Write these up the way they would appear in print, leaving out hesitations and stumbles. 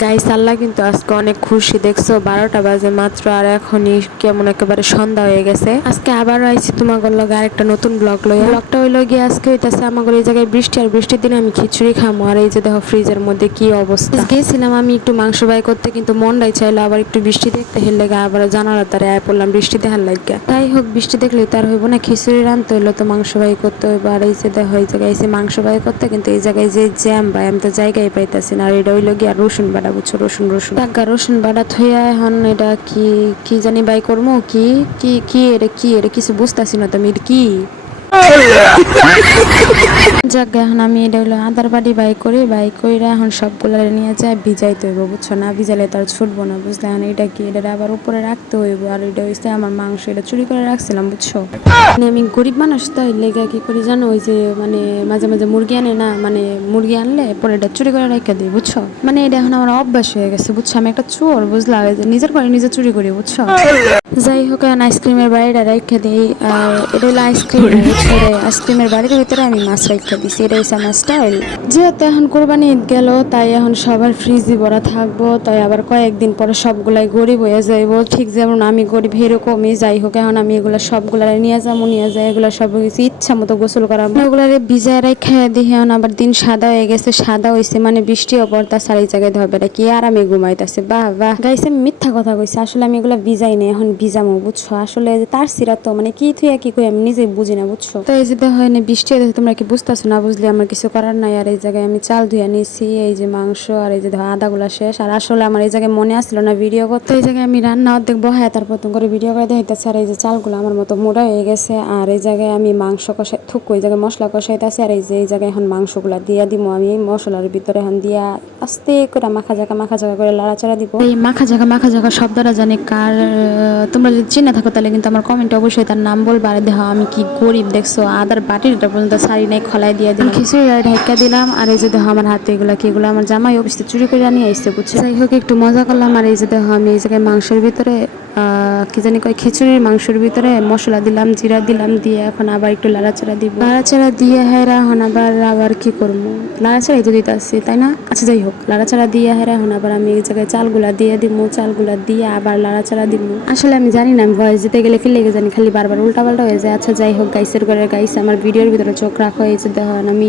Guys আল্লাহ কিন্তু আজকে অনেক খুশি, দেখছো 12টা বাজে মাত্র আর এখনই কেমন একেবারে সন্ধ্যা হয়ে গেছে। আজকে আবারও আইছি তোমাদের লগে আরেকটা নতুন ব্লগ লইয়া। ব্লগটা হইলো গিয়ে আজকে হইতাছে আমাদের এই জায়গায় বৃষ্টি, আর বৃষ্টির দিনে আমি খিচুড়ি খামো। আর এই যে দেখো ফ্রিজের মধ্যে কি অবস্থা। গেছিলাম আমি একটু মাংস বাই করতে, কিন্তু মনটাই চাইলো আবার একটু বৃষ্টি দেখতে, হেলে গা আবার জানালার দ্বারা আয় পড়লাম বৃষ্টি দেখার লাগিয়া। তাই হোক, বৃষ্টি দেখলেই তার হইব না, খিচুড়ি রানতে হইলো তো মাংস বাই করতে হইব। আর এই যে দেখো এই জায়গায় এসে মাংস বাই করতে, কিন্তু এই জায়গায় যে জ্যাম ভাই, আমি তো জায়গায় পাইতাছি না। আর এটা হইলো গিয়ে রসুন বাটা, বুঝছো, রসুন টাকা রসুন বাটা থইয়া এখন এটা কি কি জানি বাই করবো, কি কি কি এটা কিছু বুঝতেছি না। তুমি এটা কি যাক, এখন আমি এটা হলো আদার বাড়ি বাই করে এখন সবগুলো নিয়ে যায় ভিজাইতে হইব, বুঝছো, না ভিজালে তার ছুটবো না, বুঝলে। এখন এটা কি, এটা আবার উপরে রাখতে হইব। আর এটা হচ্ছে আমার মাংস, এটা চুরি করে রাখছিলাম, বুঝছো। মানে আমি গরিব মানুষ, তাই লেগে কি করি জানো, ওই যে মানে মাঝে মাঝে মুরগি আনে না, মানে মুরগি আনলে পরে এটা চুরি করে রেখে দিই, বুঝছো। মানে এটা এখন আমার অভ্যাস হয়ে গেছে, বুঝছো। আমি একটা চোর, বুঝলা, নিজের ঘরে নিজে চুরি করি, বুঝছো। যাই হোক, এখন আইসক্রিমের বাড়িটা রেখে দিই। আর এটা হলো আইসক্রিম, বুঝছো রে, আইসক্রিমের বাড়ির ভিতরে আমি মাছ রেখে দিছি, এটা হচ্ছে আমার স্টাইল। যেহেতু এখন কোরবানি ঈদ গেল, তাই এখন সবার ফ্রিজে ভরা থাকবো, তাই আবার কয়েকদিন পরে সবগুলাই গরিব হয়ে যাইবো, ঠিক যেমন আমি গরিব এরকমই। যাই হোক, এখন আমি এগুলো সবগুলা নিয়ে যাই, এগুলো সব কিছু ইচ্ছা মতো গোসল করাম, ওগুলো ভিজায় রেখে দিই। এখন আবার দিন সাদা হয়ে গেছে, সাদা হয়েছে মানে বৃষ্টিও পড়তাছে, আর এই জায়গায় ধরবে এটা কি আর আমি ঘুমাইতেছে। বাহ বাহ গাইছে, আমি মিথ্যা কথা কইছি, আসলে আমি এগুলো ভিজাই নাই, এখন ভিজামো, বুঝছো। আসলে তার সিরা তো মানে কি থুয়া কি কই আমি নিজেই বুঝি না, বুঝছো। তো এই যে হয় না বৃষ্টি, তোমরা কি বুঝতেছো না, বুঝলে আমার কিছু করার নাই। আর এই জায়গায় আমি চাল ধুয়ে নিয়েছি, এই যে মাংস, আর এই যে আদাগুলা শেষ। আর আসলে আমার এই জায়গায় মনে আসছিল না ভিডিও করতে, এই জায়গায় আমি রান্না অর্ধেক বহায় তারপর করে ভিডিও করে দেখাইতেছে। আর এই যে চালগুলো আমার মতো মোটা হয়ে গেছে। আর এই জায়গায় আমি মাংস কষাই ওই জায়গায় মশলা কষাইতেছে। আর এই জায়গায় এখন মাংসগুলা দিয়া দিব আমি মশলার ভিতরে, এখন দিয়া আস্তে করে মাখা জায়গা করে লাড়াচাড়া দিব। এই মাখা জায়গা শব্দটা জানি কার, তোমরা যদি চিনে থাকো তাহলে কিন্তু আমার কমেন্টে অবশ্যই তার নাম বলবা। আর দেখো আমি কি গরিব, দেখছো, আদার বাটিটা পর্যন্ত শাড়ি নাই, খলাই দিয়ে দিলাম, খিচুড়ি ঢাকা দিলাম। আর এই যে দেখো আমার হাতে এগুলা কি, এগুলো আমার জামাই অফিসে চুরি করে নিয়ে আসছে, বুঝছো। যাই হোক, একটু মজা করলাম। আর এই যে দেখো আমি এই জায়গায় মাংসের ভিতরে কি জানি কয়, খিচুড়ির মাংসের ভিতরে মশলা দিলাম, জিরা দিলাম, দিয়ে এখন আবার একটু লাড়াচাড়া দিব, লাড়াচাড়া দিয়ে হেরা এখন আবার কি করবো, লাড়াচাড়াই তো দিতে আসছি, তাই না। আচ্ছা যাই হোক, লাড়াচাড়া দিয়ে হেরা এখন আবার আমি এই জায়গায় চালগুলা দিয়ে দিব, চালগুলা দিয়ে আবার লাড়াচাড়া দিব। আসলে আমি জানি না, আমি ভয়েস দিতে গেলে কি লেগে জানি খালি বারবার উল্টাপাল্টা হয়ে যায়। আচ্ছা যাই হোক, গাইসের ঘরে গাইস আমার ভিডিওর ভিতরে চোখ রাখা হয়েছে, দেখেন আমি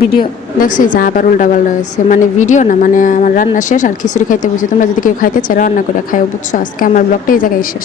ভিডিও দেখছি যে আবার উল্টাপাল্টা হয়েছে, মানে ভিডিও না, মানে আমার রান্না শেষ আর খিচুড়ি খাইতে বসে। তোমরা যদি কেউ খাইতে চাই রান্না করে খাইও, বুঝছো। আজকে আমার ব্লগটা এই জায়গায় শেষ।